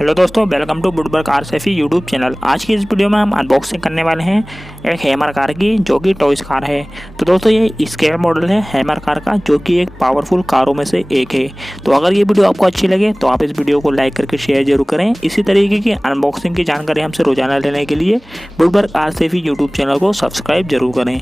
Hello दोस्तों, welcome to woodwork R Saifi YouTube channel. आज की इस वीडियो में हम अनबॉक्सिंग करने वाले हैं एक हैमर कार की, जो कि टॉयज कार है। तो दोस्तों ये स्केल मॉडल है हैमर कार का, जो कि एक पावरफुल कारों में से एक है। तो अगर ये वीडियो आपको अच्छी लगे तो आप इस वीडियो को लाइक करके शेयर जरूर करें। इसी तरीके की अनबॉक्सिंग की जानकारी हमसे रोजाना लेने के लिए woodwork R Saifi YouTube channel को सब्सक्राइब जरूर करें।